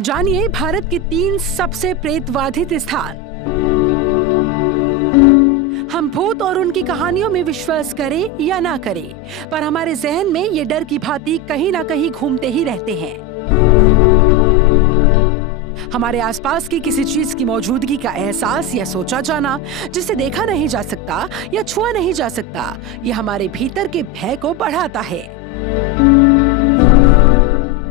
जानिए भारत के 3 सबसे प्रेतबाधित स्थान। हम भूत और उनकी कहानियों में विश्वास करें या ना करें, पर हमारे जहन में ये डर की भांति कहीं ना कहीं घूमते ही रहते हैं। हमारे आसपास की किसी चीज की मौजूदगी का एहसास या सोचा जाना, जिसे देखा नहीं जा सकता या छुआ नहीं जा सकता, यह हमारे भीतर के भय को बढ़ाता है।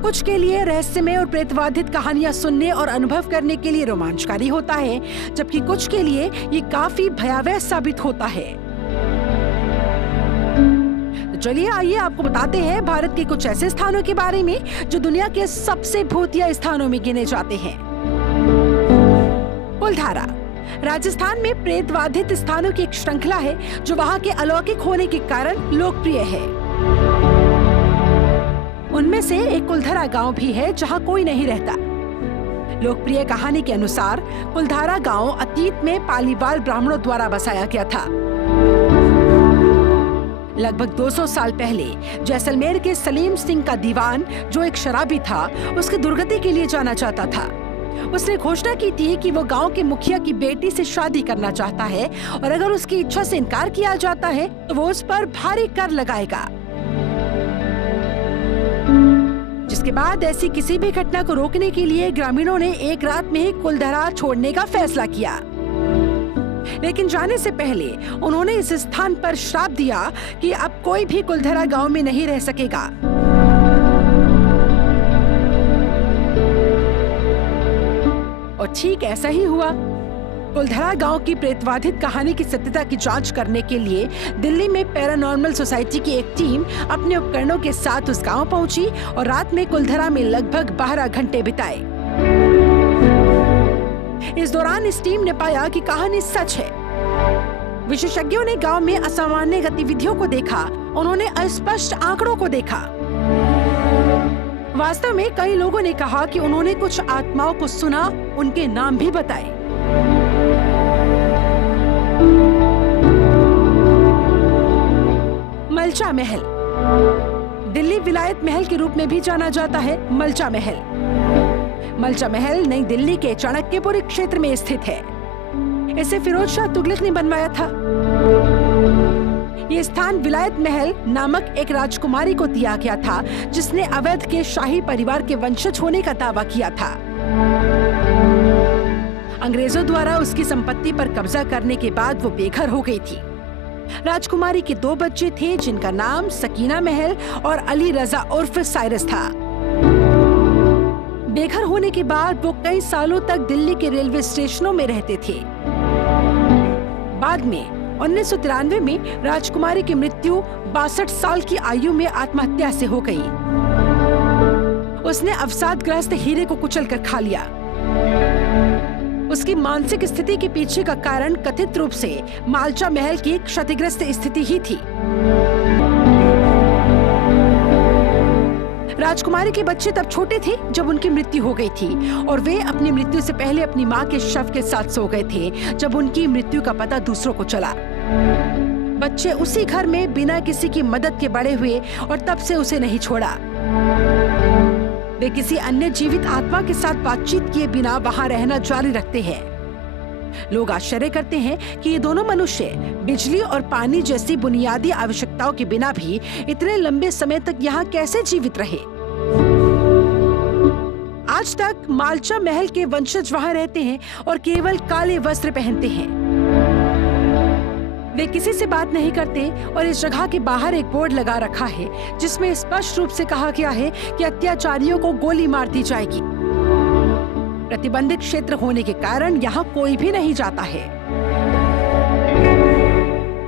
कुछ के लिए रहस्यमय और प्रेतबाधित कहानियां सुनने और अनुभव करने के लिए रोमांचकारी होता है, जबकि कुछ के लिए ये काफी भयावह साबित होता है। तो चलिए आइए आपको बताते हैं भारत के कुछ ऐसे स्थानों के बारे में जो दुनिया के सबसे भूतिया स्थानों में गिने जाते हैं। कुलधारा राजस्थान में प्रेतबाधित स्थानों की एक श्रृंखला है जो वहां के अलौकिक होने के कारण लोकप्रिय है। उनमें से एक कुलधारा गांव भी है जहां कोई नहीं रहता। लोकप्रिय कहानी के अनुसार कुलधारा गांव अतीत में पालीवाल ब्राह्मणों द्वारा बसाया गया था। लगभग 200 साल पहले जैसलमेर के सलीम सिंह का दीवान, जो एक शराबी था, उसकी दुर्गति के लिए जाना चाहता था। उसने घोषणा की थी कि वो गांव के मुखिया की बेटी से शादी करना चाहता है और अगर उसकी इच्छा से इनकार किया जाता है तो वो उस पर भारी कर लगाएगा। जिसके बाद ऐसी किसी भी घटना को रोकने के लिए ग्रामीणों ने एक रात में ही कुलधारा छोड़ने का फैसला किया। लेकिन जाने से पहले उन्होंने इस स्थान पर श्राप दिया कि अब कोई भी कुलधारा गांव में नहीं रह सकेगा। और ठीक ऐसा ही हुआ। कुलधारा गांव की प्रेतबाधित कहानी की सत्यता की जांच करने के लिए दिल्ली में पैरानॉर्मल सोसाइटी की एक टीम अपने उपकरणों के साथ उस गांव पहुंची और रात में कुलधारा में लगभग 12 घंटे बिताए। इस दौरान इस टीम ने पाया कि कहानी सच है। विशेषज्ञों ने गांव में असामान्य गतिविधियों को देखा, उन्होंने अस्पष्ट आंकड़ों को देखा। वास्तव में कई लोगों ने कहा कि उन्होंने कुछ आत्माओं को सुना, उनके नाम भी बताए। मलचा महल दिल्ली विलायत महल के रूप में भी जाना जाता है। मलचा महल नई दिल्ली के चाणक्यपुरी क्षेत्र में स्थित है। इसे फिरोज शाह तुगलक ने बनवाया था। ये स्थान विलायत महल नामक एक राजकुमारी को दिया गया था, जिसने अवध के शाही परिवार के वंशज होने का दावा किया था। अंग्रेजों द्वारा उसकी संपत्ति पर कब्जा करने के बाद वो बेघर हो गई थी। राजकुमारी के 2 बच्चे थे, जिनका नाम सकीना महल और अली रजा उर्फ साइरस था। बेघर होने के बाद वो कई सालों तक दिल्ली के रेलवे स्टेशनों में रहते थे। बाद में 1993 में राजकुमारी की मृत्यु 62 साल की आयु में आत्महत्या से हो गई। उसने अवसादग्रस्त हीरे को कुचलकर खा लिया। उसकी मानसिक स्थिति के पीछे का कारण कथित रूप से मालचा महल की क्षतिग्रस्त स्थिति ही थी। राजकुमारी के बच्चे तब छोटे थे जब उनकी मृत्यु हो गई थी और वे अपनी मृत्यु से पहले अपनी मां के शव के साथ सो गए थे जब उनकी मृत्यु का पता दूसरों को चला। बच्चे उसी घर में बिना किसी की मदद के बड़े हुए और तब से उसे नहीं छोड़ा। वे किसी अन्य जीवित आत्मा के साथ बातचीत किए बिना वहां रहना जारी रखते हैं। लोग आश्चर्य करते हैं कि ये दोनों मनुष्य बिजली और पानी जैसी बुनियादी आवश्यकताओं के बिना भी इतने लंबे समय तक यहाँ कैसे जीवित रहे। आज तक मालचा महल के वंशज वहां रहते हैं और केवल काले वस्त्र पहनते हैं। वे किसी से बात नहीं करते और इस जगह के बाहर एक बोर्ड लगा रखा है जिसमें स्पष्ट रूप से कहा गया है कि अत्याचारियों को गोली मार दी जाएगी। प्रतिबंधित क्षेत्र होने के कारण यहाँ कोई भी नहीं जाता है।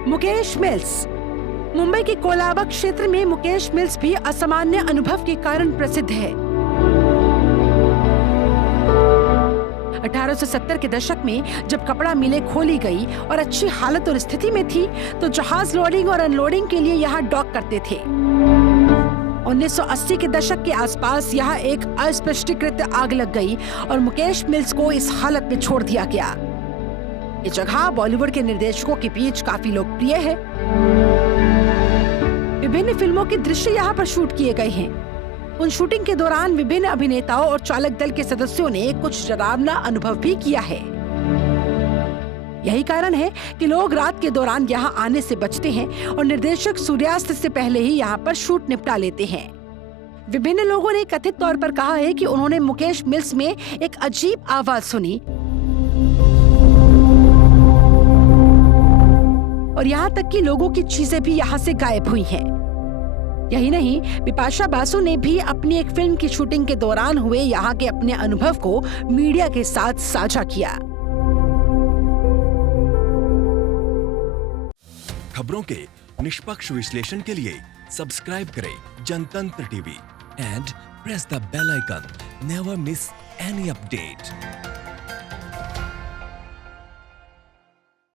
मुकेश मिल्स मुंबई के कोलाबा क्षेत्र में मुकेश मिल्स भी असामान्य अनुभव के कारण प्रसिद्ध है। 1870 के दशक में जब कपड़ा मिलें खोली गई और अच्छी हालत और स्थिति में थी, तो जहाज लोडिंग और अनलोडिंग के लिए यहाँ डॉक करते थे। 1980 के दशक के आसपास यहाँ एक अस्पष्टीकृत आग लग गई और मुकेश मिल्स को इस हालत में छोड़ दिया गया। ये जगह बॉलीवुड के निर्देशकों के बीच काफी लोकप्रिय है। विभिन्न फिल्मों के दृश्य यहाँ पर शूट किए गए हैं। उन शूटिंग के दौरान विभिन्न अभिनेताओं और चालक दल के सदस्यों ने कुछ डरावना अनुभव भी किया है। यही कारण है कि लोग रात के दौरान यहाँ आने से बचते हैं और निर्देशक सूर्यास्त से पहले ही यहाँ पर शूट निपटा लेते हैं। विभिन्न लोगों ने कथित तौर पर कहा है कि उन्होंने मुकेश मिल्स में एक अजीब आवाज सुनी और यहाँ तक कि लोगों की चीजें भी यहाँ से गायब हुई हैं। यही नहीं, बिपाशा बासु ने भी अपनी एक फिल्म की शूटिंग के दौरान हुए यहाँ के अपने अनुभव को मीडिया के साथ साझा किया। खबरों के निष्पक्ष विश्लेषण के लिए सब्सक्राइब करें Jantantra TV and press the bell icon. Never miss any update.